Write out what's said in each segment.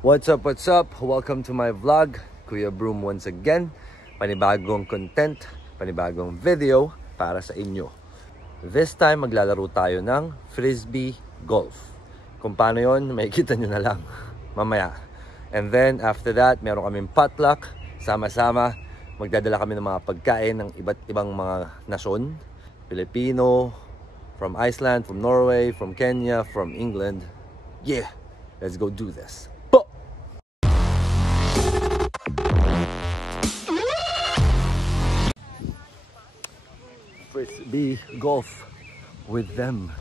What's up? Welcome to my vlog. Kuya Broom once again. Panibagong content, panibagong video para sa inyo. This time, maglalaro tayo ng Frisbee Golf. Kung paano yun, makikita nyo na lang mamaya. And then, after that, meron kaming potluck. Sama-sama, magdadala kami ng mga pagkain ng iba't ibang mga nasyon. Filipino, from Iceland, from Norway, from Kenya, from England. Yeah, let's go do this. Frisbee golf with them.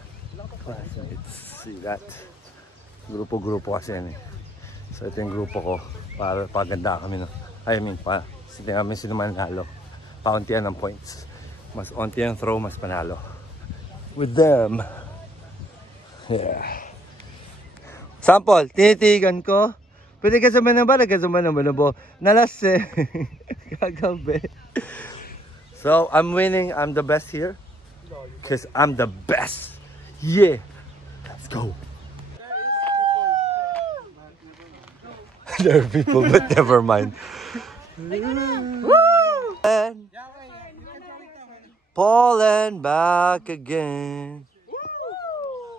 Classmates. See that? Grupo-grupo kasi yan eh. So ito yung grupo ko. Para paganda kami. No? Tingnan kami sino manalo. Pauntian ng points. Mas onti ang throw, mas panalo. With them. Yeah. Sample, tinitigan ko. Pwede ka sa manaba, nagkasama nalas eh. Kagabi. So, I'm winning. I'm the best here. Because I'm the best. Yeah. Let's go. There are people, but never mind. And Poland back again.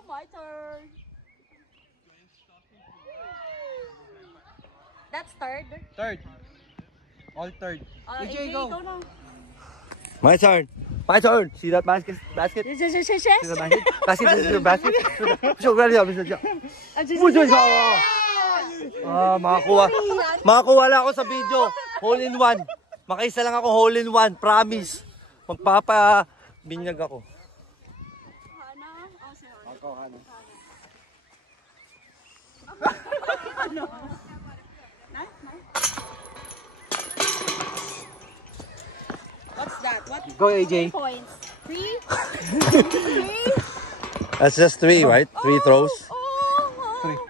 My turn. That's third. Third. All third. AJ, go. My turn. My turn. See that basket? Basket? Yes. See the basket? Basket. Show ready up. Makakuha lang ako sa video. Hole in one. Makaisa lang ako hole in one. Promise. Magpapabinyag ako. What's that? What? Go AJ. Points. 3? That's just 3, right? 3 throws.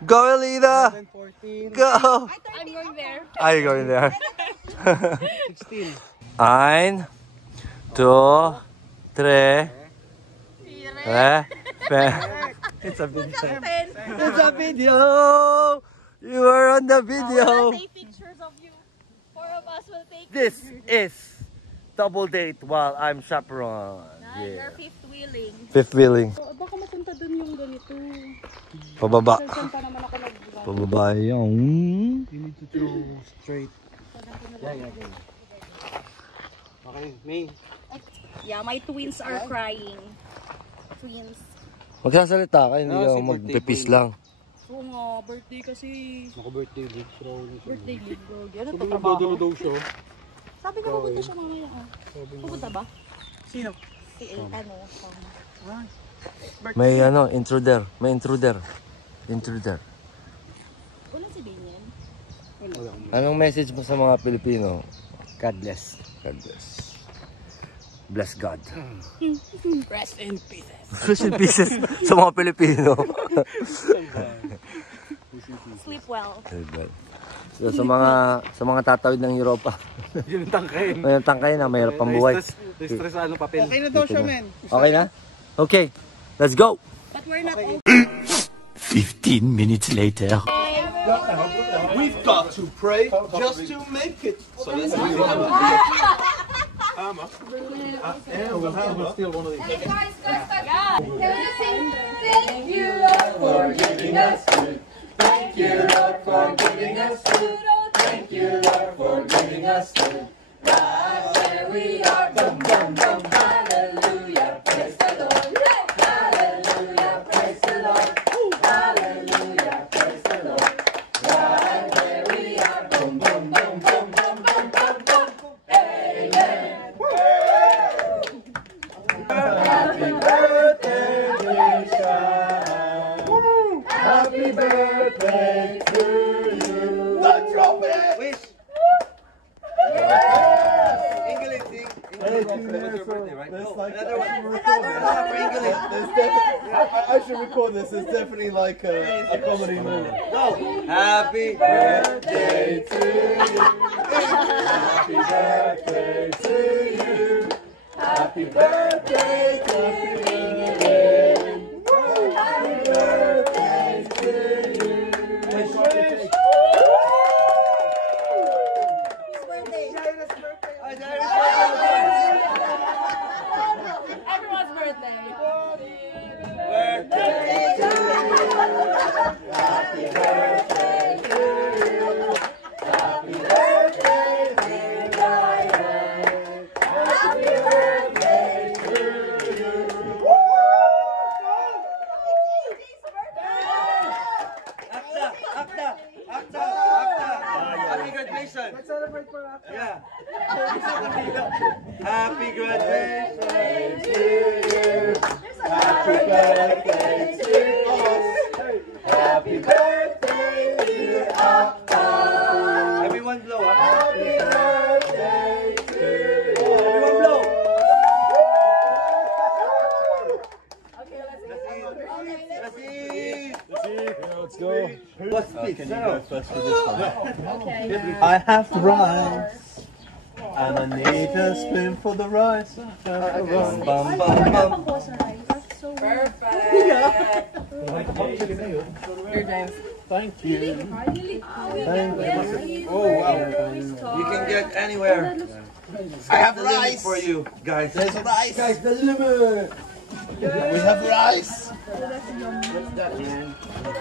Go, Alida! 14. Go! I'm going there. Are you going there? 16. 1, 2, 3. It's a video. It's a video. You are on the video. We'll take pictures of you. 4 of us will take. This is double date while I'm chaperone. Your fifth wheeling. Fifth wheeling. Baka mapunta dun yung ganito. Pababa. Saan pa naman ako nag-vlog? Pababa yung... You need to throw straight. Yeah. Okay, May. Yeah, my twins are crying. Twins. Magsasalita ka, hindi No, ka si magpipis birthday lang. Oo nga, birthday kasi. Naka-birthday league throw. Birthday league bro. Ano Sabi to mo trabaho? daw siya. Sabi ko pupunta siya mamaya. Pupunta ba? Sino? Si ano. May intruder. May intruder. Wala si Daniel. Anong message mo sa mga Pilipino? God bless. God bless. Bless God. Rest in pieces. Rest in pieces sa mga Pilipino. Sleep well. So, sa mga tatawid ng Europa. Yun ang tangkayin. May tangkay na, mahirap pang buhay. Stress ano papel. Okay na daw siya, men. Okay na? Okay. Let's go! But we're not open. 15 minutes later. We've got to pray just to make it. So let's do it. We'll steal one of these. Thank you, Lord, for giving us food. Thank you, Lord, for giving us food. Thank you, Lord, for giving us food. Right where we are, bum, bum, bum. Hallelujah, praise the Lord. Hallelujah, praise the Lord. Hallelujah, praise the Lord. Right where we are, bum, bum, bum, bum, bum, bum, bum, bum. Amen. Happy birthday, Misha. Happy birthday to you. Don't drop it! Wish. English. Another one. I should record this. It's definitely like a comedy movie. Go. Happy birthday to you. Happy birthday to you. Happy birthday to you. Happy birthday to you. Akta! Akta! Happy graduation! Let's celebrate for us. Yeah. Happy graduation to you. Happy birthday to us. Happy birthday, dear Akta. Everyone blow up. Happy birthday to you. Everyone blow. Okay, let's Let's go. What's this? Can you go first for this one? Okay. I have rice, and I need a spoon for the rice. Bum, bum, bum, bum. Perfect. Your James. Thank you. Oh wow. You can get anywhere. I have The limit rice for you guys. There's rice. Guys, the limit. We have rice.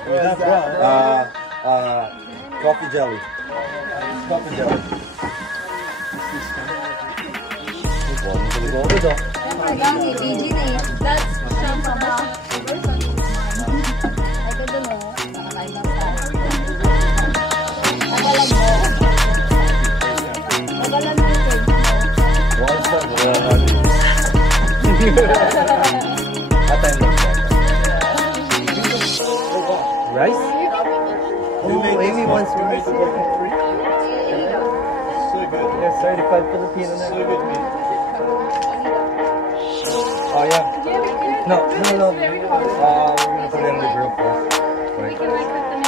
We have coffee jelly. Coffee jelly. That's Shambhala. I don't know. Nakakaibang tayo. Nagalan mo. Nagalan mo yung cake mo. Rice? Oh, Amy wants rice. So good. Yes, certified Filipino na. So good meat. Oh yeah. No. We're gonna put it in the grill first. We can like cut them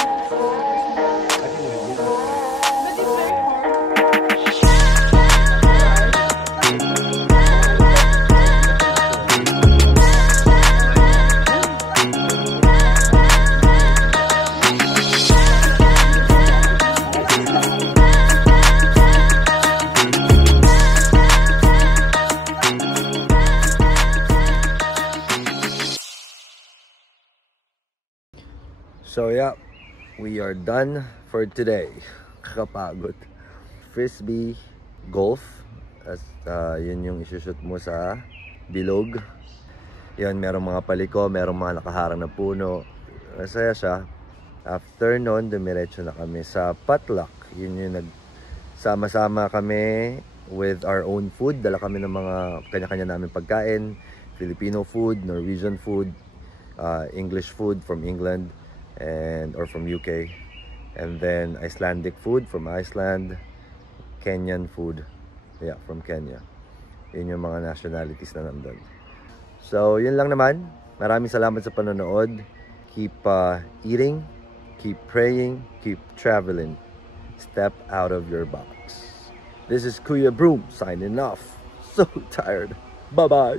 So yeah, we are done for today. Kakapagod. Frisbee, golf. Yun yung isushoot mo sa bilog. Yan, merong mga paliko, merong mga nakaharang na puno. Masaya siya. After nun, dumiretso na kami sa potluck. Yun yung nagsama-sama kami with our own food. Dala kami ng mga kanya-kanya namin pagkain. Filipino food, Norwegian food, English food from England, or from UK, and then Icelandic food from Iceland, Kenyan food, yeah, from Kenya. Yun yung mga nationalities na nandun. So yun lang naman. Maraming salamat sa panonood. Keep eating, keep praying, keep traveling. Step out of your box. This is Kuya Broom signing off. So tired. Bye bye.